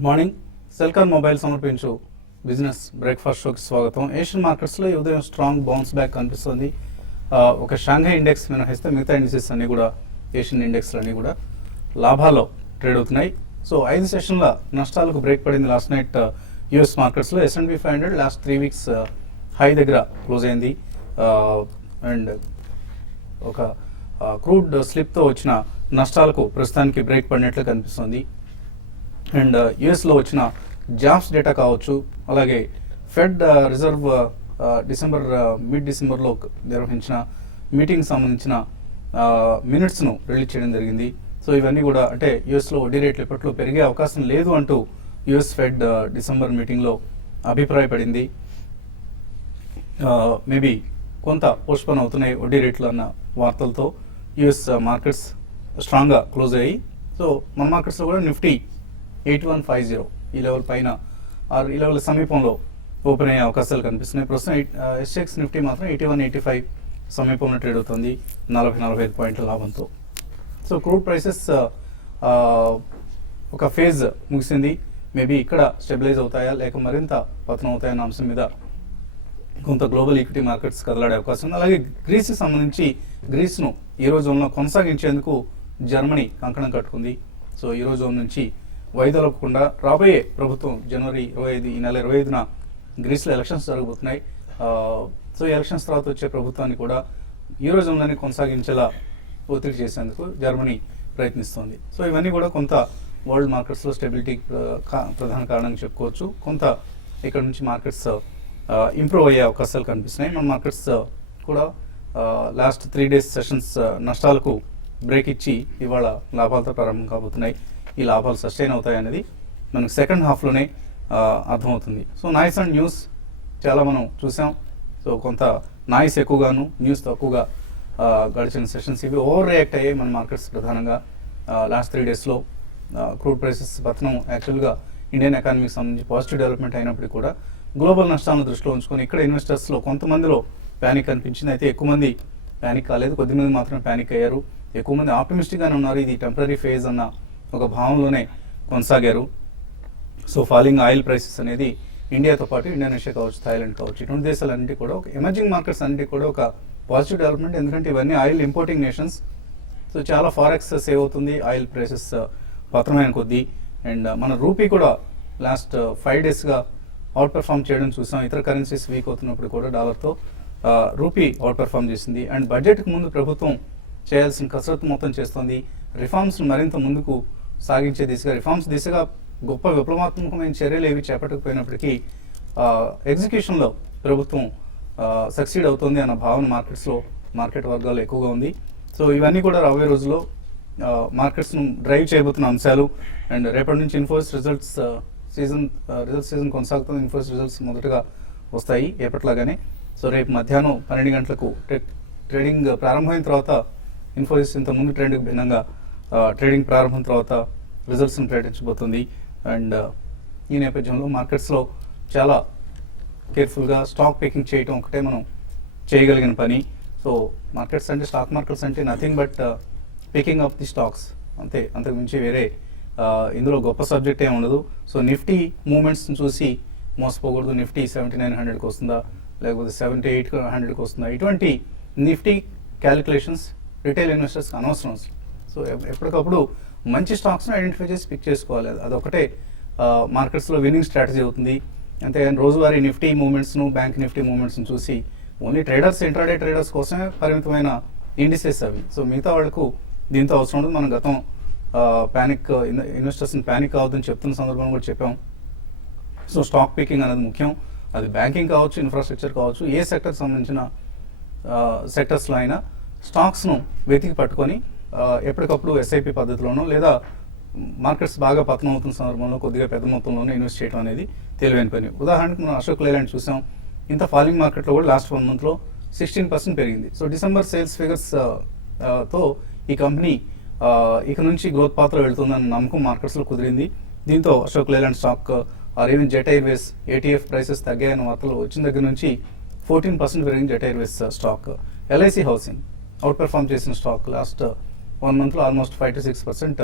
Good morning. Celkon mobile సమర్పించు business breakfast షోకి స్వాగతం. ఏషియన్ మార్కెట్స్లో ఈ ఉదయం స్ట్రాంగ్ బౌన్స్ బ్యాక్ కనిపిస్తుంది. ఒక షాంఘై ఇండెక్స్ మినహాయిస్తే మిగతా ఇండిసెస్ అన్నీ కూడా ఏషియన్ ఇండెక్స్లు అన్నీ కూడా లాభాల్లో ట్రేడ్ అవుతున్నాయి. సో 5 సెషన్ల నష్టాలకు బ్రేక్ పడింది లాస్ట్ నైట్ యూఎస్ మార్కెట్స్లో. S&P 500 లాస్ట్ 3 వీక్స్ హై దగ్గర క్లోజ్ అయింది. అండ్ ఒక క్రూడ్ స్లిప్తో వచ్చిన నష్టాలకు ప్రస్తుతానికి బ్రేక్ పడినట్లు కనిపిస్తుంది. అండ్ యుఎస్లో వచ్చిన జాబ్స్ డేటా కావచ్చు, అలాగే ఫెడ్ రిజర్వ్ మిడ్ డిసెంబర్లో నిర్వహించిన మీటింగ్ సంబంధించిన మినిట్స్ను రిలీజ్ చేయడం జరిగింది. సో ఇవన్నీ కూడా అంటే యుఎస్లో వడ్డీ రేట్లు ఇప్పట్లో పెరిగే అవకాశం లేదు అంటూ యుఎస్ ఫెడ్ డిసెంబర్ మీటింగ్లో అభిప్రాయపడింది. మేబీ కొంత పోస్ట్పోన్ అవుతున్నాయి వడ్డీ రేట్లు అన్న వార్తలతో యుఎస్ మార్కెట్స్ స్ట్రాంగ్గా క్లోజ్ అయ్యాయి. సో మన మార్కెట్స్లో కూడా నిఫ్టీ 8150 ఈ లెవెల్ పైన ఈ లెవెల్ సమీపంలో ఓపెన్ అయ్యే అవకాశాలు కనిపిస్తున్నాయి. ప్రస్తుతం SX నిఫ్టీ మాత్రం 8185 సమీపంలో ట్రేడ్ అవుతుంది 40-45 పాయింట్ల లాభంతో. సో క్రూడ్ ప్రైసెస్ ఒక ఫేజ్ ముగిసింది. మేబీ ఇక్కడ స్టెబిలైజ్ అవుతాయా లేక మరింత పతనం అవుతాయన్న అంశం మీద కొంత గ్లోబల్ ఈక్విటీ మార్కెట్స్ కదలాడే అవకాశం ఉంది. అలాగే గ్రీస్కి సంబంధించి గ్రీస్ను ఈరో జోన్లో కొనసాగించేందుకు జర్మనీ కంకణం కట్టుకుంది. సో ఈరో జోన్ నుంచి వైదొలగకుండా రాబోయే ప్రభుత్వం జనవరి 25 ఈ నెల 25న గ్రీస్లో ఎలక్షన్స్ జరగబోతున్నాయి. సో ఈ ఎలక్షన్స్ తర్వాత వచ్చే ప్రభుత్వాన్ని కూడా ఈరో జోన్లోనే కొనసాగించేలా ఒత్తిడి చేసేందుకు జర్మనీ ప్రయత్నిస్తోంది. సో ఇవన్నీ కూడా కొంత వరల్డ్ మార్కెట్స్లో స్టెబిలిటీ ప్రధాన కారణంగా చెప్పుకోవచ్చు. కొంత ఇక్కడ నుంచి మార్కెట్స్ ఇంప్రూవ్ అయ్యే అవకాశాలు కనిపిస్తున్నాయి. మన మార్కెట్స్ కూడా లాస్ట్ 3 డేస్ సెషన్స్ నష్టాలకు బ్రేక్ ఇచ్చి ఇవాళ లాభాలతో ప్రారంభం కాబోతున్నాయి. ఈ లాభాలు సస్టైన్ అవుతాయి అనేది మనకు సెకండ్ హాఫ్లోనే అర్థమవుతుంది. సో నాయిస్ అండ్ న్యూస్ చాలా మనం చూసాం. సో కొంత నాయిస్ ఎక్కువగాను న్యూస్ తక్కువగా గడిచిన సెషన్స్ ఇవి ఓవర్ రియాక్ట్ అయ్యాయి మన మార్కెట్స్ ప్రధానంగా లాస్ట్ 3 డేస్లో. క్రూడ్ ప్రైసెస్ పతనం యాక్చువల్గా ఇండియన్ ఎకానమీకి సంబంధించి పాజిటివ్ డెవలప్మెంట్ అయినప్పటికీ కూడా గ్లోబల్ నష్టాలను దృష్టిలో ఉంచుకొని ఇక్కడ ఇన్వెస్టర్స్లో కొంతమందిలో ప్యానిక్ కనిపించింది. అయితే ఎక్కువ మంది ప్యానిక్ కాలేదు, కొద్దిమంది మాత్రమే ప్యానిక్ అయ్యారు. ఎక్కువ మంది ఆప్టిమిస్టిక్గానే ఉన్నారు. ఇది టెంపరీ ఫేజ్ అన్న ఒక భావంలోనే కొనసాగారు. సో ఫాలింగ్ ఆయిల్ ప్రైసెస్ అనేది ఇండియాతో పాటు ఇండోనేషియా కావచ్చు, థాయిలాండ్ కావచ్చు, ఇటువంటి దేశాలన్నింటి కూడా ఒక ఎమర్జింగ్ మార్కెట్స్ అన్నింటి కూడా ఒక పాజిటివ్ డెవలప్మెంట్. ఎందుకంటే ఇవన్నీ ఆయిల్ ఇంపోర్టింగ్ నేషన్స్. సో చాలా ఫారెక్స్ సేవ్ అవుతుంది ఆయిల్ ప్రైసెస్ పతనమైన కొద్దీ. అండ్ మన రూపీ కూడా లాస్ట్ 5 డేస్గా అవుట్ పెర్ఫామ్ చేయడం చూసాం. ఇతర కరెన్సీస్ వీక్ అవుతున్నప్పుడు కూడా డాలర్తో రూపీ అవుట్ పెర్ఫామ్ చేసింది. అండ్ బడ్జెట్కి ముందు ప్రభుత్వం చేయాల్సిన కసరత్తు మొత్తం చేస్తుంది. రిఫార్మ్స్ మరింత ముందుకు సాగించే దిశగా, రిఫార్మ్స్ దిశగా గొప్ప విప్లవాత్మకమైన చర్యలు ఏవి చేపట్టకపోయినప్పటికీ ఎగ్జిక్యూషన్లో ప్రభుత్వం సక్సీడ్ అవుతుంది అన్న భావన మార్కెట్ వర్గాల్లో ఎక్కువగా ఉంది. సో ఇవన్నీ కూడా రాబోయే రోజుల్లో మార్కెట్స్ను డ్రైవ్ చేయబోతున్న అంశాలు. అండ్ రేపటి నుంచి ఇన్ఫోసిస్ రిజల్ట్స్ సీజన్ కొనసాగుతుంది. ఇన్ఫోసిస్ రిజల్ట్స్ మొదటగా వస్తాయి ఎప్పట్లాగానే. సో రేపు మధ్యాహ్నం 12 గంటలకు ట్రేడింగ్ ప్రారంభమైన తర్వాత ఇన్ఫోసిస్ ఇంత ముందు ట్రెండ్కి భిన్నంగా ట్రేడింగ్ ప్రారంభం తర్వాత రిజల్ట్స్ని ప్రకటించబోతుంది. అండ్ ఈ నేపథ్యంలో మార్కెట్స్లో చాలా కేర్ఫుల్గా స్టాక్ పికింగ్ చేయటం ఒకటే మనం చేయగలిగిన పని. సో మార్కెట్స్ అంటే స్టాక్ మార్కెట్స్ అంటే nothing but picking up the stocks అంతే, అంతకుమించి వేరే ఇందులో గొప్ప సబ్జెక్ట్ ఏమి ఉండదు. సో నిఫ్టీ మూమెంట్స్ని చూసి మోసపోకూడదు. నిఫ్టీ 7900కి వస్తుందా లేకపోతే 7800కి వస్తుందా, ఇటువంటి నిఫ్టీ క్యాలిక్యులేషన్స్ రిటైల్ ఇన్వెస్టర్స్కి అనవసరం. సో ఎప్పటికప్పుడు మంచి స్టాక్స్ను ఐడెంటిఫై చేసి పిక్ చేసుకోవాలి. అదొకటే మార్కెట్స్లో విన్నింగ్ స్ట్రాటజీ అవుతుంది. అంతేగాని రోజువారీ నిఫ్టీ మూమెంట్స్ను, బ్యాంక్ నిఫ్టీ మూమెంట్స్ను చూసి ఓన్లీ ట్రేడర్స్, ఇంట్రాడే ట్రేడర్స్ కోసమే పరిమితమైన ఇండిసెస్ అవి. సో మిగతా వాళ్ళకు దీంతో అవసరం ఉండదు. మనం గతం ఇన్వెస్టర్స్ని ప్యానిక్ కావద్దని చెప్తున్న సందర్భంలో కూడా చెప్పాం. సో స్టాక్ పికింగ్ అనేది ముఖ్యం. అది బ్యాంకింగ్ కావచ్చు, ఇన్ఫ్రాస్ట్రక్చర్ కావచ్చు, ఏ సెక్టర్కి సంబంధించిన సెక్టర్స్లో అయినా స్టాక్స్ను వెతికి పట్టుకొని ఎప్పటికప్పుడు SIP పద్ధతిలోనో లేదా మార్కెట్స్ బాగా పతనం అవుతున్న సందర్భంలో కొద్దిగా పెద్ద మొత్తంలోనే ఇన్వెస్ట్ చేయడం అనేది తెలివైన పని. ఉదాహరణకు మనం అశోక్ లేలాండ్ చూసాం. ఇంత ఫాలింగ్ మార్కెట్లో కూడా లాస్ట్ 1 మంత్లో 16% పెరిగింది. సో డిసెంబర్ సేల్స్ ఫిగర్స్ తో ఈ కంపెనీ ఇక నుంచి గ్రోత్ పాత్ర వెళ్తుందన్న నమ్మకం మార్కెట్స్లో కుదిరింది. దీంతో Ashok Leyland stock even Jet Airways ATF prices తగ్గాయన్న వార్తలు వచ్చిన దగ్గర నుంచి 14% పెరిగింది Jet Airways stock. LIC housing outperform చేసిన స్టాక్ లాస్ట్ 1 మంత్లో ఆల్మోస్ట్ 5 to 6%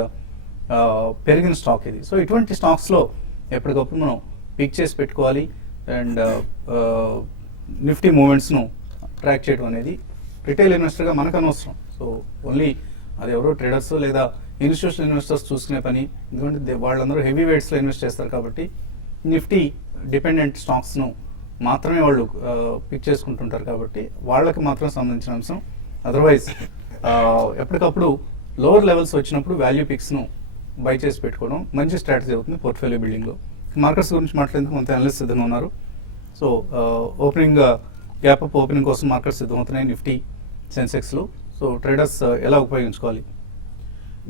పెరిగిన స్టాక్ ఇది. సో ఇటువంటి స్టాక్స్లో ఎప్పటికప్పుడు మనం పిక్ చేసి పెట్టుకోవాలి. అండ్ నిఫ్టీ మూమెంట్స్ను ట్రాక్ చేయడం అనేది రిటైల్ ఇన్వెస్టర్గా మనకు అనవసరం. సో ఓన్లీ అది ఎవరో ట్రేడర్స్ లేదా ఇన్స్టిట్యూషనల్ ఇన్వెస్టర్స్ చూసుకునే పని. ఎందుకంటే వాళ్ళందరూ హెవీ వెయిట్స్లో ఇన్వెస్ట్ చేస్తారు కాబట్టి నిఫ్టీ డిపెండెంట్ స్టాక్స్ను మాత్రమే వాళ్ళు పిక్ చేసుకుంటుంటారు కాబట్టి వాళ్ళకి మాత్రం సంబంధించిన అంశం. అదర్వైజ్ ఎప్పటికప్పుడు లోవర్ లెవెల్స్ వచ్చినప్పుడు వాల్యూ పిక్స్ను బై చేసి పెట్టుకోవడం మంచి స్ట్రాటజీ అవుతుంది పోర్ట్ఫోలియో బిల్డింగ్లో. మార్కెట్స్ గురించి మాట్లాడేందుకు కొంత అనలిస్ట్ సిద్ధంగా ఉన్నారు. So opening gap up opening కోసం మార్కెట్స్ సిద్ధమవుతున్నాయి నిఫ్టీ సెన్సెక్స్లో. సో ట్రేడర్స్ ఎలా ఉపయోగించుకోవాలి?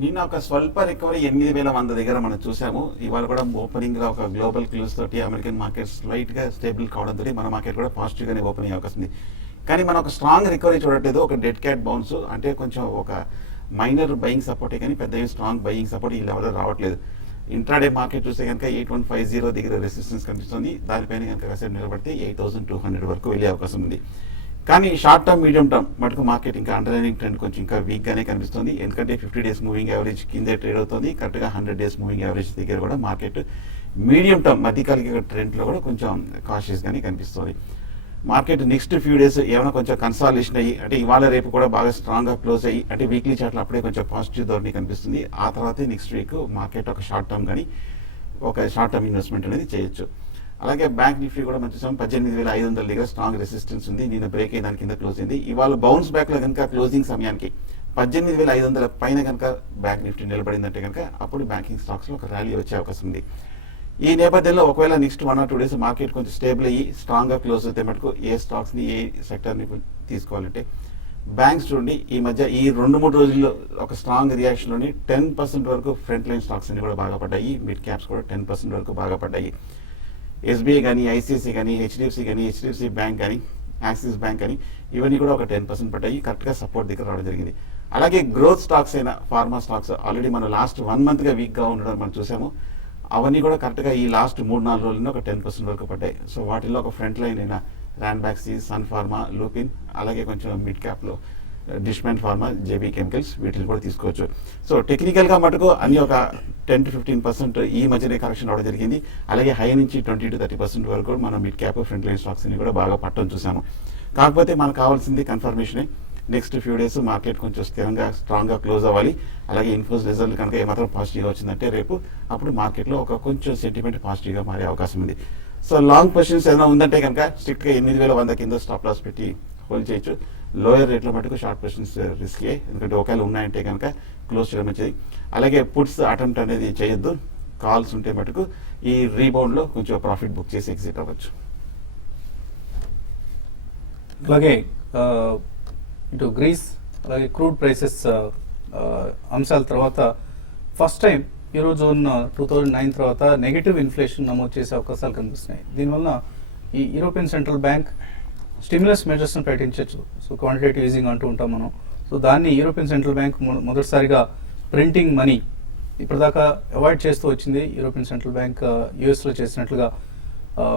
నిన్న ఒక స్వల్ప రికవరీ 8,100 దగ్గర మనం చూసాము. ఇవాళ కూడా ఓపెనింగ్ లో ఒక గ్లోబల్ క్లూస్ తోటి అమెరికన్ మార్కెట్ స్లైట్ గా స్టేబుల్ కావడంతో మన మార్కెట్ కూడా పాజిటివ్ గానే ఓపెన్ అయ్యే అవకాశం ఉంది. కానీ మనం ఒక స్ట్రాంగ్ రికవరీ చూడట్లేదు. ఒక డెడ్ క్యాట్ బౌన్స్ అంటే కొంచెం ఒక మైనర్ బయింగ్ సపోర్టే కానీ పెద్ద స్ట్రాంగ్ బయింగ్ సపోర్ట్ ఈ లెవెల్లో రావట్లేదు. ఇంట్రాడే మార్కెట్ చూస్తే కనుక 8150 దగ్గర రెసిస్టెన్స్ కనిపిస్తుంది. దానిపైన కనుక కాసేపు నిలబడితే 8200 వరకు వెళ్ళే అవకాశం ఉంది. కానీ షార్ట్ టర్మ్ మీడియం టర్మ్ మటుకు మార్కెట్ ఇంకా అండర్లైనింగ్ ట్రెండ్ కొంచెం ఇంకా వీక్ గానే కనిపిస్తుంది. ఎందుకంటే 50 డేస్ మూవింగ్ యావరేజ్ కిందే ట్రేడ్ అవుతుంది. కరెక్ట్గా 100 డేస్ మూవింగ్ యావరేజ్ దగ్గర కూడా మార్కెట్ మీడియం టర్మ్ మధ్యకాలిక ట్రెండ్లో కూడా కొంచెం కాషియస్ గానే కనిపిస్తుంది. మార్కెట్ నెక్స్ట్ ఫ్యూ డేస్ ఏమైనా కొంచెం కన్సాలిడేషన్ అయ్యి అంటే ఇవాళ రేపు కూడా బాగా స్ట్రాంగ్ గా క్లోజ్ అయ్యి అంటే వీక్లీ చార్ట్లు అప్పుడే కొంచెం పాజిటివ్ ధోరణి కనిపిస్తుంది. ఆ తర్వాతే నెక్స్ట్ వీక్ మార్కెట్ ఒక షార్ట్ టర్మ్ కానీ ఒక షార్ట్ టర్మ్ ఇన్వెస్ట్మెంట్ అనేది చేయొచ్చు. అలాగే బ్యాంక్ నిఫ్టీ కూడా మంచి 18,500 దగ్గర స్ట్రాంగ్ రెసిస్టెన్స్ ఉంది. నిన్న బ్రేక్ అయ్యి దాని కింద క్లోజ్ అయింది. ఇవాళ బౌన్స్ బ్యాక్ లో కనుక క్లోజింగ్ సమయానికి 18,500 పైన కనుక బ్యాంక్ నిఫ్టీ నిలబడిందంటే కనుక అప్పుడు బ్యాంకింగ్ స్టాక్స్ లో ఒక ర్యాలీ వచ్చే అవకాశం ఉంది. ఈ నేపథ్యంలో ఒకవేళ నెక్స్ట్ 1 or 2 డేస్ మార్కెట్ కొంచెం స్టేబుల్ అయ్యి స్ట్రాంగ్ గా క్లోజ్ అయితే మటుకు ఏ స్టాక్స్ ని ఏ సెక్టర్ ని తీసుకోవాలంటే బ్యాంక్స్ చూడండి. ఈ మధ్య ఈ 2-3 రోజుల్లో ఒక స్ట్రాంగ్ రియాక్షన్ లోని 10% వరకు ఫ్రంట్ లైన్ స్టాక్స్ అన్ని కూడా బాగా పడ్డాయి. మిడ్ క్యాప్స్ కూడా 10% వరకు బాగా పడ్డాయి. ఎస్బీఐ కానీ ఐసిఐసి కానీ హెచ్డిఎఫ్సి కానీ హెచ్డిఎఫ్సి బ్యాంక్ కానీ యాక్సిస్ బ్యాంక్ కానీ ఇవన్నీ కూడా ఒక 10% పడ్డాయి. కరెక్ట్గా సపోర్ట్ దగ్గర రావడం జరిగింది. అలాగే గ్రోత్ స్టాక్స్ అయిన ఫార్మా స్టాక్స్ ఆల్రెడీ మనం లాస్ట్ 1 month గా వీక్ గా ఉండడం మనం చూసాము. అవన్నీ కూడా కరెక్ట్గా ఈ లాస్ట్ 3-4 రోజుల్లో ఒక 10% వరకు పడ్డాయి. సో వాటిల్లో ఒక ఫ్రంట్ లైన్ అయిన ర్యాన్బాక్సీ, సన్ ఫార్మా, లూపిన్, అలాగే కొంచెం మిడ్ క్యాప్లో డిష్మెన్ ఫార్మా, జేబీ కెమికల్స్ వీటిని కూడా తీసుకోవచ్చు. సో టెక్నికల్ గా మటుకు అన్ని ఒక 10 to 15% ఈ మధ్యనే కరెక్షన్ అవడం జరిగింది. అలాగే హై నుంచి 20 to 30% వరకు మనం mid cap front line stocks ని కూడా బాగా పట్టడం చూసాము. కాకపోతే మనకు కావాల్సింది కన్ఫర్మేషనే. నెక్స్ట్ ఫ్యూ డేస్ మార్కెట్ కొంచెం స్థిరంగా స్ట్రాంగ్ గా క్లోజ్ అవ్వాలి. అలాగే ఇన్ఫోస్ రిజల్ట్ కనుక ఏమాత్రం పాజిటివ్గా వచ్చిందంటే రేపు అప్పుడు మార్కెట్లో ఒక కొంచెం సెంటిమెంట్ పాజిటివ్గా మారే అవకాశం ఉంది. సో లాంగ్ పొజిషన్స్ ఏదైనా ఉందంటే కనుక స్ట్రిక్ట్గా 8,100 కింద స్టాప్ లాస్ పెట్టి హోల్డ్ చేయొచ్చు. లోయర్ రేట్లో మటుకు షార్ట్ పొజిషన్స్ రిస్కే, ఎందుకంటే ఒకవేళ ఉన్నాయంటే కనుక క్లోజ్ చేయడం మంచిది. అలాగే పుట్స్ అటెంప్ట్ అనేది చేయొద్దు. కాల్స్ ఉంటే మటుకు ఈ రీబౌండ్లో కొంచెం ప్రాఫిట్ బుక్ చేసి ఎగ్జిట్ అవ్వచ్చు. అలాగే ఇటు గ్రీస్ అలాగే క్రూడ్ ప్రైసెస్ అంశాల తర్వాత ఫస్ట్ టైం ఈరోజు 2009 తర్వాత నెగిటివ్ ఇన్ఫ్లేషన్ నమోదు చేసే అవకాశాలు కనిపిస్తున్నాయి. దీనివల్ల ఈ యూరోపియన్ సెంట్రల్ బ్యాంక్ స్టిమ్యులస్ మెజర్స్ను ప్రకటించవచ్చు. సో క్వాంటిటేటివ్ ఈజింగ్ అంటూ ఉంటాం మనం. సో దాన్ని యూరోపియన్ సెంట్రల్ బ్యాంక్ మొదటిసారిగా ప్రింటింగ్ మనీ ఇప్పటిదాకా అవాయిడ్ చేస్తూ వచ్చింది. యూరోపియన్ సెంట్రల్ బ్యాంక్ యూఎస్లో చేసినట్లుగా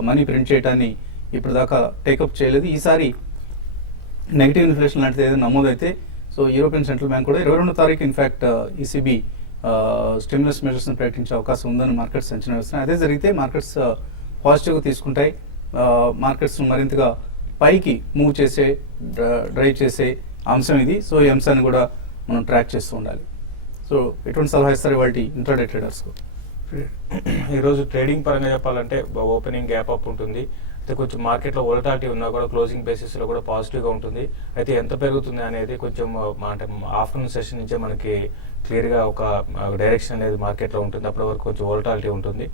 మనీ ప్రింట్ చేయడాన్ని ఇప్పటిదాకా టేకప్ చేయలేదు. ఈసారి నెగిటివ్ ఇన్ఫ్లేషన్ లాంటిది ఏదైనా నమోదైతే సో యూరోపియన్ సెంట్రల్ బ్యాంక్ కూడా 22వ తారీఖు ఇన్ఫ్యాక్ట్ ఈసీబీ స్టిమ్యులస్ మెజర్స్ని ప్రకటించే అవకాశం ఉందని మార్కెట్స్ అంచనా వేస్తున్నాయి. అదే జరిగితే మార్కెట్స్ పాజిటివ్గా తీసుకుంటాయి. మార్కెట్స్ మరింతగా పైకి మూవ్ చేసే డ్రైవ్ చేసే అంశం ఇది. సో ఈ అంశాన్ని కూడా మనం ట్రాక్ చేస్తూ ఉండాలి. సో ఎటువంటి సలహా ఇస్తారు ఇవాళ ఇంట్రాడే ట్రేడర్స్కు? ఈరోజు ట్రేడింగ్ పరంగా చెప్పాలంటే ఓపెనింగ్ గ్యాప్ అప్ ఉంటుంది. అయితే కొంచెం మార్కెట్లో వోలటాలిటీ ఉన్నా కూడా క్లోజింగ్ బేసిస్లో కూడా పాజిటివ్గా ఉంటుంది. అయితే ఎంత పెరుగుతుంది అనేది కొంచెం అంటే ఆఫ్టర్నూన్ సెషన్ నుంచే మనకి క్లియర్గా ఒక డైరెక్షన్ అనేది మార్కెట్లో ఉంటుంది. అప్పటి వరకు కొంచెం వోలటాలిటీ ఉంటుంది.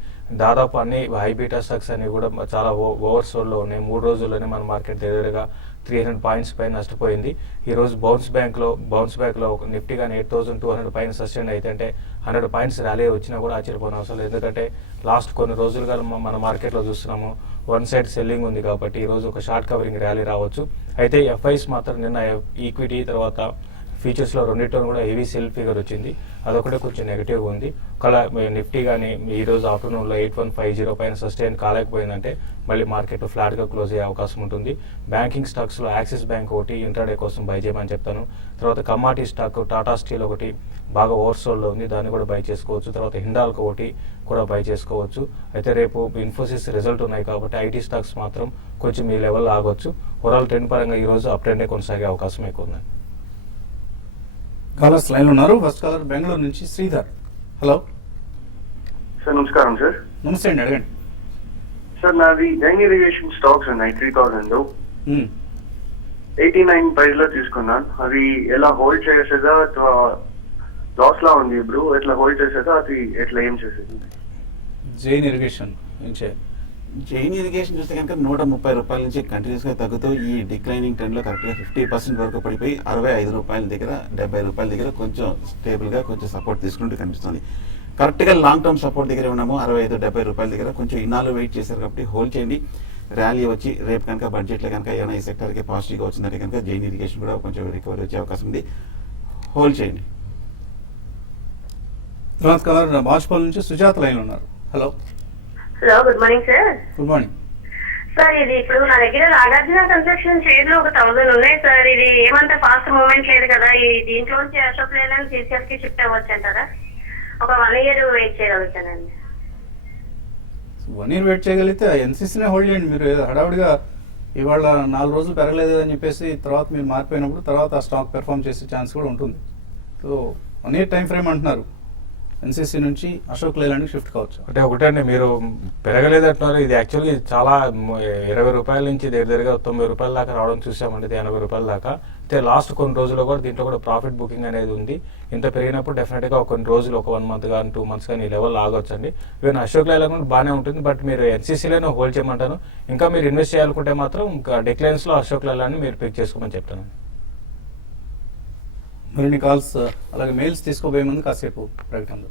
దాదాపు అన్ని హై బీటా స్టాక్స్ అన్ని కూడా చాలా ఓవర్ సోల్లో ఉన్నాయి. 3 రోజుల్లోనే మన మార్కెట్ దగ్గరగా 300 పాయింట్స్ పైన నష్టపోయింది. ఈరోజు బౌన్స్ బ్యాక్లో ఒక నిఫ్టీ కానీ 8,200 పైన సస్టైన్ అయితే అంటే 100 పాయింట్స్ ర్యాలీ వచ్చినా కూడా ఆశ్చర్యపోయిన అవసరం లేదు. ఎందుకంటే లాస్ట్ కొన్ని రోజులుగా మన మార్కెట్లో చూస్తున్నాము వన్ సైడ్ సెల్లింగ్ ఉంది. కాబట్టి ఈరోజు ఒక షార్ట్ కవరింగ్ ర్యాలీ రావచ్చు. అయితే ఎఫ్ఐస్ మాత్రం నిన్న ఈక్విటీ తర్వాత ఫీచర్స్లో రెండింటిలో కూడా హెవీ సెల్ ఫిగర్ వచ్చింది, అదొకటే కొంచెం నెగిటివ్గా ఉంది. ఒకవేళ నిఫ్టీ కానీ ఈరోజు ఆఫ్టర్నూన్లో 8150 పైన సస్టైన్ కాలేకపోయిందంటే మళ్ళీ మార్కెట్ ఫ్లాట్గా క్లోజ్ అయ్యే అవకాశం ఉంటుంది. బ్యాంకింగ్ స్టాక్స్లో యాక్సిస్ బ్యాంక్ ఒకటి ఇంట్రాడే కోసం బై చేయమని చెప్తాను. తర్వాత కమాడిటీ స్టాక్ టాటా స్టీల్ ఒకటి బాగా ఓవర్సోల్డ్లో ఉంది, దాన్ని కూడా బై చేసుకోవచ్చు. తర్వాత హిండాల్కో ఒకటి కూడా బై చేసుకోవచ్చు. అయితే రేపు ఇన్ఫోసిస్ రిజల్ట్ ఉన్నాయి కాబట్టి ఐటీ స్టాక్స్ మాత్రం కొంచెం ఈ లెవెల్లో ఆగొచ్చు. ఓవరాల్ ట్రెండ్ పరంగా ఈ రోజు అప్ ట్రెండే కొనసాగే అవకాశం ఎక్కువ ఉంది. కాలర్స్ లైన్ ఉన్నారు. ఫస్ట్ కాలర్ బెంగళూరు నుంచి శ్రీధర్. హలో సార్ నమస్కారం సార్. నమస్తే అండి, అడగండి. సార్ నాది జైన్ ఇరిగేషన్ స్టాక్స్ ఉన్నాయి 3000 మ్మ్. 89 ప్రైస్ లో తీసుకున్నాను. అది ఎలా హోల్డ్ చేసేదా అథవా లాస్ లా ఉంది ఇప్పుడు, ఎట్లా హోల్డ్ చేసేదా అది ఎట్లా ఏం చేసేది? జైన్ ఇరిగేషన్ ఏం చేయాలి? జైన్ ఇరిగేషన్ చూస్తే కనుక 130 రూపాయల నుంచి కంటిన్యూస్గా తగ్గుతూ ఈ డిక్లైనింగ్ ట్రెండ్లో కరెక్ట్గా 50% వరకు పడిపోయి 65 రూపాయల దగ్గర 70 రూపాయల దగ్గర కొంచెం స్టేబుల్గా కొంచెం సపోర్ట్ తీసుకుంటూ కనిపిస్తుంది. కరెక్ట్గా లాంగ్ టర్మ్ సపోర్ట్ దగ్గర ఉన్నాము 65-70 రూపాయల దగ్గర. కొంచెం ఇన్నాళ్ళు వెయిట్ చేశారు కాబట్టి హోల్డ్ చేయండి. ర్యాలీ వచ్చి రేపు కనుక బడ్జెట్లో కనుక ఏమైనా ఈ సెక్టర్కి పాజిటివ్గా వచ్చిందంటే కనుక జైన్ ఇరిగేషన్ కూడా కొంచెం రికవరీ వచ్చే అవకాశం ఉంది, హోల్డ్ చేయండి. తర్వాత కాలర్ బాజ్పాల్ నుంచి సుజాత లైన్ ఉన్నారు. Hello hello, good morning sir. Good morning. Sir ఇది ఇప్పుడు నా దగ్గర నాగార్జున కన్స్ట్రక్షన్ షేర్ లో ఒక 1000 ఉన్నాయి సార్. ఇది ఏమంత ఫాస్ట్ మూవ్మెంట్ లేదు కదా, ఈ దీంట్లో నుంచి అశోక్ లేలాండ్ సిసిఎఫ్ కి షిఫ్ట్ అవ్వచ్చు అంటారా? ఒక 1 year వెయిట్ చేయగలుగుతానండి. 1 year వెయిట్ చేయగలిగితే ఎన్సీసీనే హోల్డ్ చేయండి. మీరు ఏదో హడావుడిగా ఇవాళ 4 రోజులు పెరగలేదు అని చెప్పేసి తర్వాత మీరు మారిపోయినప్పుడు తర్వాత ఆ స్టాక్ పెర్ఫామ్ చేసే ఛాన్స్ కూడా ఉంటుంది. సో 1 year టైం ఫ్రేమ్ అంటున్నారు, ఎన్సీసీ నుంచి అశోక్ లేలాండ్కి షిఫ్ట్ కావచ్చు. అంటే ఒకటండి, మీరు పెరగలేదంటున్నారు. ఇది యాక్చువల్గా చాలా 20 రూపాయల నుంచి దగ్గరగా 90 రూపాయల దాకా రావడం చూసామండి, 80 రూపాయల దాకా. అయితే లాస్ట్ కొన్ని రోజుల్లో కూడా దీంట్లో కూడా ప్రాఫిట్ బుకింగ్ అనేది ఉంది. ఇంత పెరిగినప్పుడు డెఫినెట్గా కొన్ని రోజులు, ఒక 1 month కానీ 2 months కానీ ఈ లెవెల్ ఆగొచ్చండి. ఈవెన్ అశోక్ లేలాండ్ కూడా బాగానే ఉంటుంది, బట్ మీరు ఎన్సీసీలోనే హోల్డ్ చేయమంటాను. ఇంకా మీరు ఇన్వెస్ట్ చేయాలనుకుంటే మాత్రం ఇంకా డిక్లైన్స్లో అశోక్ లేలాండ్ని మీరు పిక్ చేసుకోమని చెప్తాను. మరిన్ని కాల్స్ అలాగే మెయిల్స్ తీసుకోబోయే ముందు కాసేపు ప్రకటనలు.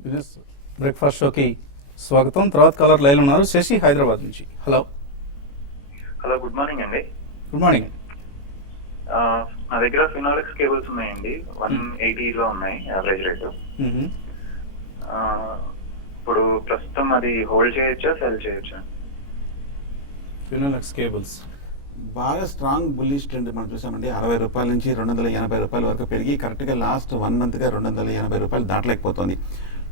బిజినెస్ బ్రేక్ఫాస్ట్ షోకి స్వాగతం. తర్వాత కాలర్ లైన్ ఉన్నారు, శశి హైదరాబాద్ నుంచి. హలో హలో, గుడ్ మార్నింగ్ అండి. Good morning. నా దగ్గర ఫినాలిక్స్ కేబుల్స్ ఉన్నాయండి, 180లో ఉన్నాయి యావరేజ్ రేటు. ఇప్పుడు ప్రస్తుతం అది హోల్డ్ చేయొచ్చా, సెల్ చేయొచ్చా? ఫినోలెక్స్ కేబుల్స్ బాగా స్ట్రాంగ్ బుల్లిష్ ట్రెండ్ మనం చూసామండి. 60 రూపాయల నుంచి 280 రూపాయల వరకు పెరిగి కరెక్ట్గా లాస్ట్ 1 monthగా 280 రూపాయలు దాటలేకపోతుంది.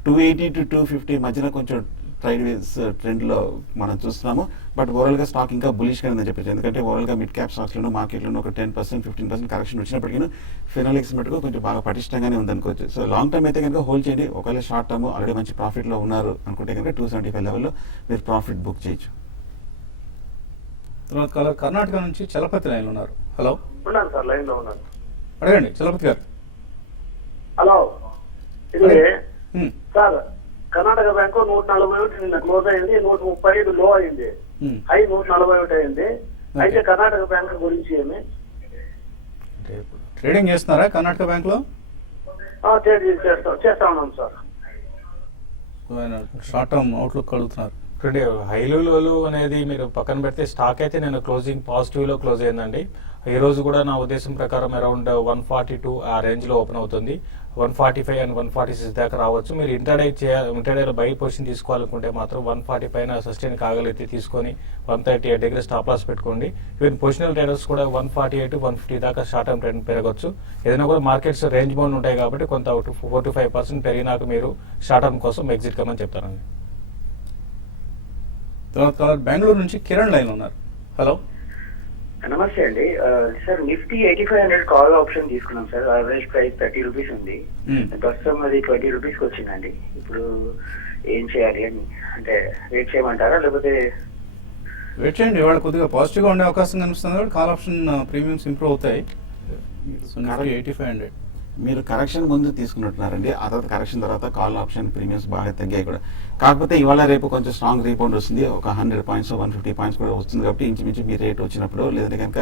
280 to 250 మధ్యన కొంచెం ట్రైడ్ వేస్ ట్రెండ్లో మనం చూస్తున్నాము. బట్ ఓవరాల్గా స్టాక్ ఇంకా బులిష్గా ఉందని చెప్పచ్చు. ఎందుకంటే ఓవరాల్గా మిడ్ క్యాప్ స్టాక్స్లోనూ మార్కెట్లోనూ ఒక 10% 15% కరెక్షన్ వచ్చినప్పటికీ ఫినాలిక్స్ మటుకు కొంచెం బాగా పటిష్టంగానే ఉందనుకోవచ్చు. సో లాంగ్ టర్మ్ అయితే కనుక హోల్డ్ చేయండి. ఒకవేళ షార్ట్ టర్మ్ ఆల్రెడీ మంచి ప్రాఫిట్లో ఉన్నారు అనుకుంటే కనుక 275 లెవెల్లో మీరు ప్రాఫిట్ బుక్ చేయొచ్చు. తర్వాత కాలర్ కర్ణాటక నుంచి చలపతి లైన్ ఉన్నారు. హలో ఉన్నాను సార్, లైన్ లో ఉన్నాను. అడగండి చలపతి గారు. హలో, ఇది మ్మ్. సార్ కర్ణాటక బ్యాంకు 141 నిన్న క్లోజ్ అయింది, 135 లో అయింది, మ్మ్. హై 141 అయింది. అయితే కర్ణాటక బ్యాంక్ గురించి ఏమి అంటే ట్రేడింగ్ చేస్తున్నారా కర్ణాటక బ్యాంక్లో? చేస్తా ఉన్నాం సార్. షార్ట్ టర్మ్ అవుట్లుక్ అడుగుతున్నారు. చూడండి, హైలు అనేది మీరు పక్కన పెడితే స్టాక్ అయితే నేను క్లోజింగ్ పాజిటివ్లో క్లోజ్ అయిందండి. ఈ రోజు కూడా నా ఉద్దేశం ప్రకారం అరౌండ్ 142 ఆ రేంజ్లో ఓపెన్ అవుతుంది. 145 and 146 దాకా రావచ్చు. మీరు ఇంటర్డేలో బై పొజిషన్ తీసుకోవాలనుకుంటే మాత్రం 140 పైన సస్టైన్ కాగలిగితే తీసుకొని 138 దగ్గర స్టాప్ లాస్ పెట్టుకోండి. ఈవెన్ పొజిషనల్ ట్రేడర్స్ కూడా 148 150 దాకా షార్ట్ టర్మ్ ట్రెండ్ పెరగచ్చు. ఏదైనా కూడా మార్కెట్స్ రేంజ్ బౌండ్ ఉంటాయి కాబట్టి కొంత 4 to 5% పెరిగినాక మీరు షార్ట్ టర్మ్ కోసం ఎగ్జిట్ కమని చెప్తానండి. తర్వాత కాలర్ బెంగళూరు నుంచి కిరణ్ లైన్ ఉన్నారు. హలో నమస్తే అండి. సార్ నిఫ్టీ 8500 కాల్ ఆప్షన్ తీసుకున్నాం సార్. యావరేజ్ ప్రైస్ 30 రూపీస్ ఉంది. ప్రస్తుతం అది 20 రూపీస్కి వచ్చిందండి. ఇప్పుడు ఏం చేయాలి అని, అంటే వెయిట్ చేయమంటారా లేకపోతే? వెయిట్ చేయండి. ఇవాళ కొద్దిగా పాజిటివ్గా ఉండే అవకాశం కనిపిస్తుంది కాబట్టి కాల్ ఆప్షన్ ప్రీమియమ్స్ ఇంప్రూవ్ అవుతాయి. సో 8500 మీరు కరెక్షన్ ముందు తీసుకున్నట్టున్నారండి, ఆ తర్వాత కరెక్షన్ తర్వాత కాల్ ఆప్షన్ ప్రీమియమ్స్ బాగా తగ్గాయి కూడా. కాకపోతే ఇవాళ రేపు కొంచెం స్ట్రాంగ్ రీబౌండ్ వస్తుంది, ఒక 100 పాయింట్స్ 150 పాయింట్స్ కూడా వస్తుంది. కాబట్టి ఇంచుమించు మీ రేట్ వచ్చినప్పుడు లేదంటే కనుక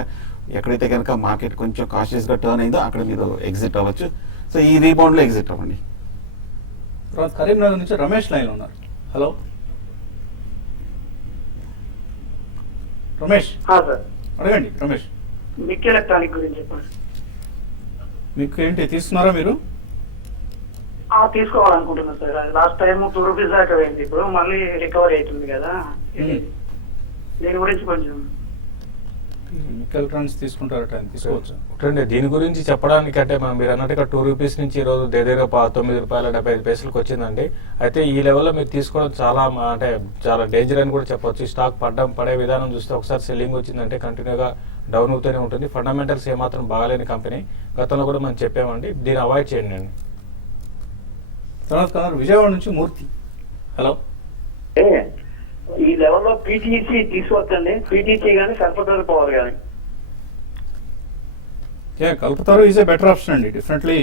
ఎక్కడైతే కనుక మార్కెట్ కొంచెం కాషియస్గా టర్న్ అయిందో అక్కడ మీరు ఎగ్జిట్ అవ్వచ్చు. సో ఈ రీబౌండ్లో ఎగ్జిట్ అవ్వండి. తర్వాత కరీంనగర్ నుంచి రమేష్ లైన్లో ఉన్నారు. హలో రమేష్, సార్ అడగండి రమేష్. మిక్ ఎలక్ట్రానిక్ గురించి చెప్పండి. మీకు ఏంటి తీసుకున్నారా మీరు? తీసుకోవాలనుకుంటున్నాను సార్. అది లాస్ట్ టైం 2 రూపీస్ దాకా అయింది, ఇప్పుడు మళ్ళీ రికవరీ అవుతుంది కదా. దీని గురించి కొంచెం మిక్ ఎలక్ట్రానిక్స్ తీసుకుంటారట, ఆయన తీసుకోవచ్చు. ఒకటండి దీని గురించి చెప్పడానికి అంటే మనం మీరు అన్నట్టుగా 2 రూపీస్ నుంచి ఈ రోజు దగ్గర 9 రూపాయల 75 పైసలకు వచ్చిందండి. అయితే ఈ లెవెల్లో మీరు తీసుకోవడం చాలా అంటే చాలా డేంజర్ అని కూడా చెప్పొచ్చు. స్టాక్ పడే విధానం చూస్తే ఒకసారి సెల్లింగ్ వచ్చిందంటే కంటిన్యూగా డౌన్ అవుతూనే ఉంటుంది. ఫండమెంటల్స్ ఏమాత్రం బాగాలేని కంపెనీ, గతంలో కూడా మనం చెప్పామండి, దీన్ని అవాయిడ్ చేయండి అండి. తర్వాత కలర్ విజయవాడ నుంచి మూర్తి. హలో ఈ లెవెల్లో పీటీసీ తీసుకోవచ్చండి. పీటీసీ కానీ కల్పతరు పవర్ కానీ కల్పతారు ఈజ్ ఏ బెటర్ ఆప్షన్ అండి. డెఫినెట్లీ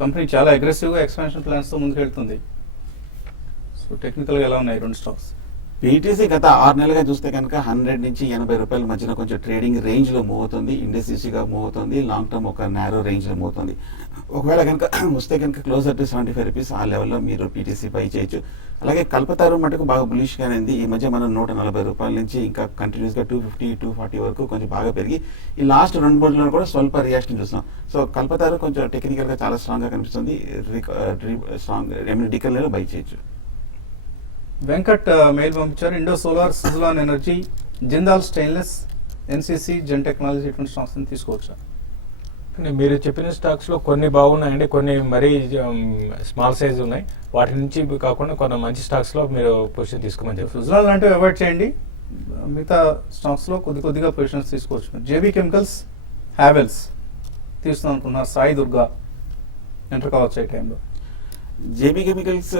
కంపెనీ చాలా అగ్రెసివ్గా ఎక్స్పాన్షన్ ప్లాన్స్తో ముందుకెళ్తుంది. సో టెక్నికల్గా ఎలా ఉన్నాయి రెండు స్టాక్స్? పీటీసీ గత 6 నెలలుగా చూస్తే కనుక 100 నుంచి 80 రూపాయల మధ్యన కొంచెం ట్రేడింగ్ రేంజ్లో మూవ్ అవుతుంది, ఇండస్ట్రీగా మూవ్ అవుతుంది, లాంగ్ టర్మ్ ఒక నేరో రేంజ్లో మూవ్ అవుతుంది. ఒకవేళ కనుక వస్తే కనుక క్లోజర్ టు 75 రూపీస్ ఆ లెవెల్లో మీరు పీటీసీ బై చేయొచ్చు. అలాగే కల్పతారు మటుకు బాగా బులిష్గానే ఉంది. ఈ మధ్య మనం 140 రూపాయల నుంచి ఇంకా కంటిన్యూస్గా 250, 240 వరకు కొంచెం బాగా పెరిగి ఈ లాస్ట్ 2-3 రోజుల్లో కూడా స్వల్ప రియాక్షన్ చూస్తున్నాం. సో కల్పతారు కొంచెం టెక్నికల్గా చాలా స్ట్రాంగ్గా కనిపిస్తుంది. స్ట్రాంగ్ డికల్లో బై చేయొచ్చు. వెంకట్ మెయిల్ పంపించారు. Indo solar, Suzlon energy, Jindal stainless, NCC, Zen technology ఇటువంటి స్టాక్స్ తీసుకోవచ్చా? మీరు చెప్పిన స్టాక్స్ లో కొన్ని బాగున్నాయండి, కొన్ని మరీ స్మాల్ సైజ్ ఉన్నాయి. వాటి నుంచి కాకుండా కొన్ని మంచి స్టాక్స్ లో మీరు పొజిషన్ తీసుకోమని చెప్పారు. సుజలాన్ లాంటివి అవాయిడ్ చేయండి, మిగతా స్టాక్స్ లో కొద్దిగా పొజిషన్స్ తీసుకోవచ్చు. జేబీ కెమికల్స్, హ్యావెల్స్ తీసుకుందాం అనుకున్నారు. సాయి దుర్గా ఎంటర్ కావచ్చు ఈ టైంలో. జేబీ కెమికల్స్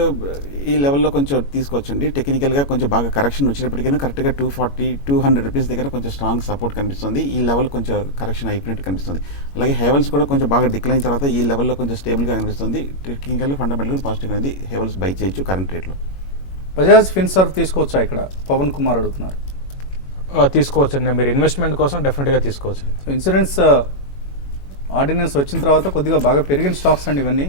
ఈ లెవెల్లో కొంచెం తీసుకోవచ్చండి. టెక్నికల్గా కొంచెం బాగా కరెక్షన్ వచ్చినప్పటికీ కరెక్ట్గా 240, 200 రూపీస్ దగ్గర కొంచెం స్ట్రాంగ్ సపోర్ట్ కనిపిస్తుంది. ఈ లెవెల్ కొంచెం కరెక్షన్ అయిపోయినట్టు కనిపిస్తుంది. అలాగే హెవెల్స్ కూడా కొంచెం బాగా డిక్లైన్ తర్వాత ఈ లెవెల్లో కొంచెం స్టేబుల్గా కనిపిస్తుంది. టెక్నికల్ ఫండమెంటల్ పాజిటివ్ అనేది హెవెల్స్ బై చేయొచ్చు కరెంట్ రేట్లో. బజాజ్ ఫిన్సర్వ్ తీసుకోవచ్చా? ఇక్కడ పవన్ కుమార్ అడుగుతున్నారు. తీసుకోవచ్చండి, మీరు ఇన్వెస్ట్మెంట్ కోసం డెఫినెట్గా తీసుకోవచ్చు. సో ఇన్సూరెన్స్ ఆర్డినెన్స్ వచ్చిన తర్వాత కొద్దిగా బాగా పెరిగిన స్టాక్స్ అండి ఇవన్నీ.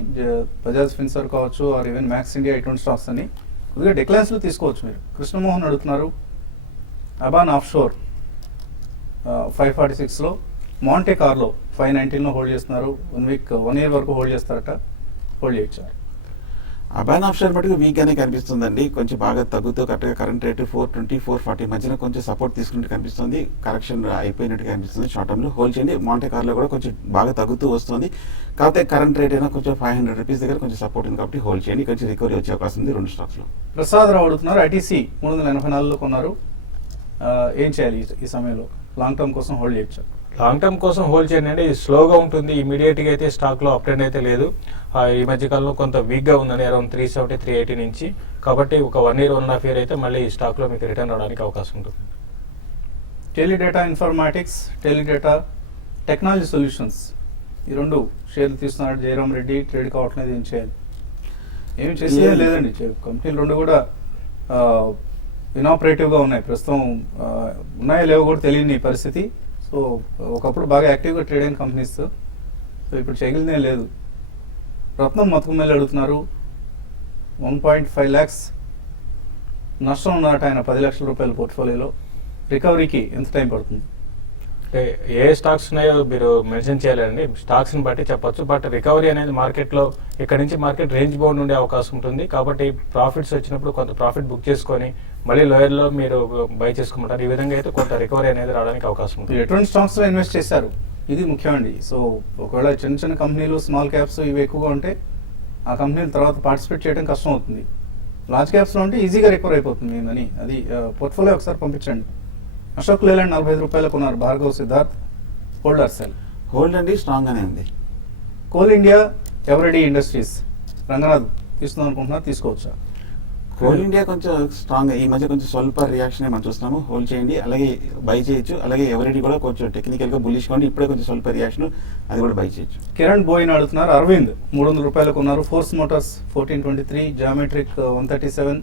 బజాజ్ ఫిన్సర్ కావచ్చు, ఆర్ ఈవెన్ మ్యాక్స్ ఇండియా, ఇటువంటి స్టాక్స్ అని కొద్దిగా డిక్లైన్స్లో తీసుకోవచ్చు మీరు. కృష్ణమోహన్ అడుగుతున్నారు. అబాన్ ఆఫ్ షోర్ 546లో, మాంటే కార్లో 519లో హోల్డ్ చేస్తున్నారు. 1 ఇయర్ వరకు హోల్డ్ చేస్తారట, హోల్డ్ చేయొచ్చారు. అబాన్ ఆప్షన్ మటుకు వీక్గానే కనిపిస్తుందండి. కొంచెం బాగా తగ్గుతూ కరెక్ట్గా కరెంట్ రేటు 420, 440 మధ్యన కొంచెం సపోర్ట్ తీసుకున్నట్టు కనిపిస్తుంది. కరెక్షన్ అయిపోయినట్టుగా కనిపిస్తుంది. షార్ట్ టర్మ్లో హోల్డ్ చేయండి. మాంటే కార్లో కూడా కొంచెం బాగా తగ్గుతూ వస్తుంది. కాకపోతే కరెంట్ రేట్ అయినా కొంచెం 500 రూపీస్ దగ్గర కొంచెం సపోర్ట్ ఉంది కాబట్టి హోల్డ్ చేయండి. కొంచెం రికవరీ వచ్చే అవకాశం ఉంది రెండు స్టాక్స్లో. ప్రసాద్ రావు అడుగుతున్నారు. ఐటీసీ 384లో కొన్నారు. ఏం చేయాలి ఈ సమయంలో? లాంగ్ టర్మ్ కోసం హోల్డ్ చేయొచ్చు? లాంగ్ టర్మ్ కోసం హోల్డ్ చేయండి అండి. ఇది స్లోగా ఉంటుంది, ఇమీడియట్గా అయితే స్టాక్లో అప్ ట్రెండ్ అయితే లేదు. ఈ మధ్యకాలంలో కొంత వీక్గా ఉందండి, అరౌండ్ 370, 380 నుంచి. కాబట్టి ఒక 1 ఇయర్ 1.5 ఇయర్ అయితే మళ్ళీ ఈ స్టాక్లో మీకు రిటర్న్ రావడానికి అవకాశం ఉంటుంది. టెలిడేటా ఇన్ఫర్మాటిక్స్, టెలిడేటా టెక్నాలజీ సొల్యూషన్స్, ఈ రెండు షేర్లు తీస్తున్నాడు జయరామ్ రెడ్డి. ట్రేడ్ కావట్లేదు, ఏం చేయాలి? ఏమి చేసేదే లేదండి. కంపెనీలు రెండు కూడా ఇనాపరేటివ్గా ఉన్నాయి ప్రస్తుతం. ఉన్నాయో లేవో కూడా తెలియని పరిస్థితి. సో ఒకప్పుడు బాగా యాక్టివ్గా ట్రేడ్ అయిన కంపెనీస్, సో ఇప్పుడు చేయగలిగినే లేదు. రత్నం మతుకుమల్లి అడుగుతున్నారు. 1.5 lakhs నష్టం ఉన్నట్టు ఆయన 10 లక్షల రూపాయల పోర్ట్ఫోలియోలో. రికవరీకి ఎంత టైం పడుతుంది? అంటే ఏ స్టాక్స్ ఉన్నాయో మీరు మెన్షన్ చేయాలండి, స్టాక్స్ని బట్టి చెప్పొచ్చు. బట్ రికవరీ అనేది మార్కెట్లో ఇక్కడ నుంచి మార్కెట్ రేంజ్ బౌండ్ ఉండే అవకాశం ఉంటుంది. కాబట్టి ప్రాఫిట్స్ వచ్చినప్పుడు కొంత ప్రాఫిట్ బుక్ చేసుకొని మళ్ళీ లోయర్లో మీరు బై చేసుకోమంటారు. ఈ విధంగా అయితే కొంత రికవరీ అనేది రావడానికి అవకాశం ఉంటుంది. ఎటువంటి స్టాక్స్లో ఇన్వెస్ట్ చేశారు, ఇది ముఖ్యమండి. సో ఒకవేళ చిన్న కంపెనీలు, స్మాల్ క్యాప్స్ ఇవి ఎక్కువగా ఉంటే ఆ కంపెనీల తర్వాత పార్టిసిపేట్ చేయడం కష్టం అవుతుంది. లార్జ్ క్యాప్స్లో ఉంటే ఈజీగా రికవర్ అయిపోతుంది మీ మనీ. అది పోర్ట్ఫోలియో ఒకసారి పంపించండి. అశోక్ లేలాండ్ 45 రూపాయలకు ఉన్నారు. Bhargav Siddharth, hold are cell? Hold అండి, స్ట్రాంగ్గానే ఉంది. Coal India, Eveready industries, Ranganath తీసుకుందాం అనుకుంటున్నారు, తీసుకోవచ్చా? కోల్ ఇండియా కొంచెం స్ట్రాంగ్ ఈ మధ్య కొంచెం స్వల్ప రియాక్షన్ మనం చూస్తున్నాము. హోల్డ్ చేయండి, అలాగే బై చేయొచ్చు. అలాగే ఎవరిడి కూడా కొంచెం టెక్నికల్ గా బుల్లిష్ గా ఇప్పుడే కొంచెం స్వల్ప రియాక్షన్, అది కూడా బై చేయొచ్చు. కిరణ్ బోయిన్ అడుగుతున్నారు. అరవింద్ 300 రూపాయలకు ఉన్నారు. Force Motors 1423, geometric 137,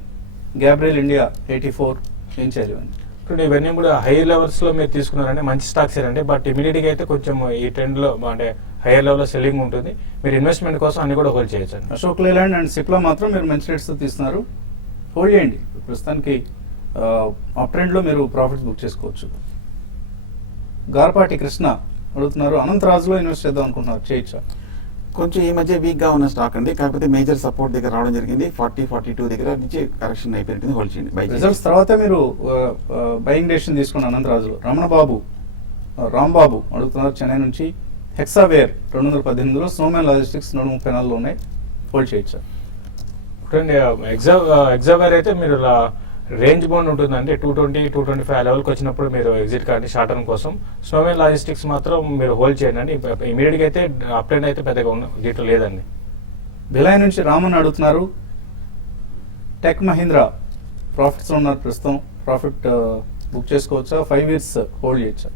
Gabriel India 84. ఏం చేయాలి ఇవన్నీ? ఇప్పుడు ఇవన్నీ కూడా హై లెవెల్స్ లో మీరు తీసుకున్నారంటే మంచి స్టాక్స్ అండి. బట్ ఇమీడియట్ గా అయితే కొంచెం ఈ ట్రెండ్ లో అంటే హైయర్ లెవెల్ లో సెల్లింగ్ ఉంటుంది. మీరు ఇన్వెస్ట్మెంట్ కోసం అన్ని కూడా హోల్డ్ చేయొచ్చు అండి. అశోక్ లేలాండ్ అండ్ సిప్లా మాత్రం మీరు మంచి రేట్స్ తీస్తున్నారు, హోల్డ్ చేయండి. ప్రస్తుతానికి అప్ ట్రెండ్ లో మీరు ప్రాఫిట్స్ బుక్ చేసుకోవచ్చు. గార్పాటి కృష్ణ అడుగుతున్నారు, అనంతరాజులో ఇన్వెస్ట్ చేద్దాం అనుకుంటున్నారు, చేయొచ్చా? కొంచెం ఈ మధ్య వీక్ గా ఉన్న స్టాక్ అండి, కాకపోతే మేజర్ సపోర్ట్ దగ్గర రావడం జరిగింది. 40-42 దగ్గర నుంచి కరెక్షన్ అయిపోయింది. హోల్డ్ చేయండి, బై రిజల్ట్స్ తర్వాత మీరు బయింగ్ డెసిషన్ తీసుకోండి. అనంతరాజులో రమణబాబు రాంబాబు అడుగుతున్నారు చెన్నై నుంచి, హెక్సావేర్ 218లో, స్నోమ్యాన్ లాజిస్టిక్స్ 134లో ఉన్నాయి, హోల్డ్ చేయొచ్చా? చూడండి ఎగ్జావేర్ అయితే మీరు రేంజ్ బౌండ్ ఉంటుందండి. 220-225 లెవెల్కి వచ్చినప్పుడు మీరు ఎగ్జిట్ కానీ షార్ట్ టర్మ్ కోసం. స్నోమెన్ లాజిస్టిక్స్ మాత్రం మీరు హోల్డ్ చేయండి అండి. ఇమీడియట్గా అయితే అప్ ట్రెండ్ అయితే పెద్దగా దీంట్లో లేదండి. భిలాయ్ నుంచి రామన్ అడుగుతున్నారు, టెక్ మహీంద్రా ప్రాఫిట్స్లో ఉన్నారు ప్రస్తుతం, ప్రాఫిట్ బుక్ చేసుకోవచ్చా? 5 years హోల్డ్ చేయొచ్చా?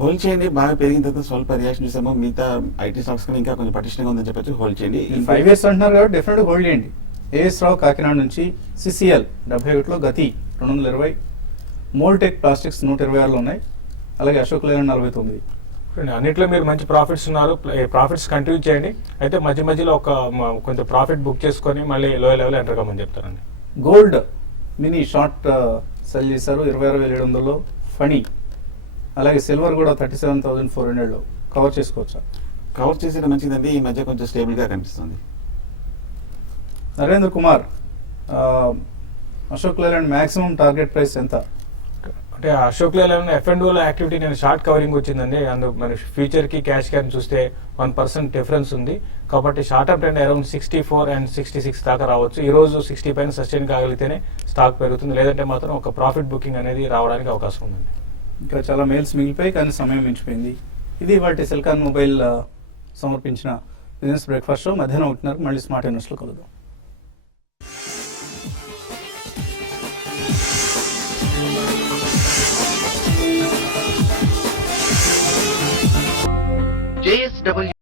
హోల్డ్ చేయండి. బాగా పెరిగిన తర్వాత స్వల్ప రియాక్షన్ చూసాము. మిగతా ఐటీ స్టాక్స్ కానీ ఇంకా కొంచెం పటిష్టంగా ఉందని చెప్పచ్చు, హోల్డ్ చేయండి. 5 years అంటున్నారు కాబట్టి డెఫినెట్గా హోల్డ్ చేయండి. ఏఎస్ రావు కాకినాడ నుంచి, సిసిఎల్ 71లో, గతి 220, మోల్టెక్ ప్లాస్టిక్స్ 126లో ఉన్నాయి, అలాగే అశోక్ లేలాండ్ 49. అన్నిట్లో మీరు మంచి ప్రాఫిట్స్ ఉన్నారు, ప్రాఫిట్స్ కంటిన్యూ చేయండి. అయితే మధ్య మధ్యలో కొంచెం ప్రాఫిట్ బుక్ చేసుకొని మళ్ళీ లో లెవెల్ ఎంటర్ కమ్మని చెప్తారండి. గోల్డ్ మినీ షార్ట్ సెల్ చేశారు 26,700లో, ఫణి, అలాగే సిల్వర్ కూడా 37,400లో, కవర్ చేసుకోవచ్చా? కవర్ చేసేది మంచిదండి. ఈ మధ్య కొంచెం స్టేబుల్ గా కనిపిస్తుంది. Narendra Kumar, Ashok Leyland maximum target price ఎంత? అంటే అశోక్ లేలాండ్ F&O యాక్టివిటీ నేను షార్ట్ కవరింగ్ వచ్చిందండి. అందుకు మన ఫ్యూచర్ కి క్యాష్ క్యాన్ చూస్తే 1% డిఫరెన్స్ ఉంది. కాబట్టి short term trend around 64 and 66 దాకా రావచ్చు. ఈ రోజు 60 పైన సస్టైన్ కాగలిగితేనే స్టాక్ పెరుగుతుంది, లేదంటే మాత్రం ఒక ప్రాఫిట్ బుకింగ్ అనేది రావడానికి అవకాశం ఉందండి. ఇంకా చాలా మెయిల్స్ మిగిలిపోయి కానీ సమయం మించిపోయింది. ఇది వాటి సెల్కాన్ మొబైల్ సమర్పించిన బిజినెస్ బ్రేక్ఫాస్ట్ షో. మధ్యాహ్నం 1:30 మళ్ళీ స్మార్ట్ ఇన్వెస్ట్లో కలుద్దాం. JSW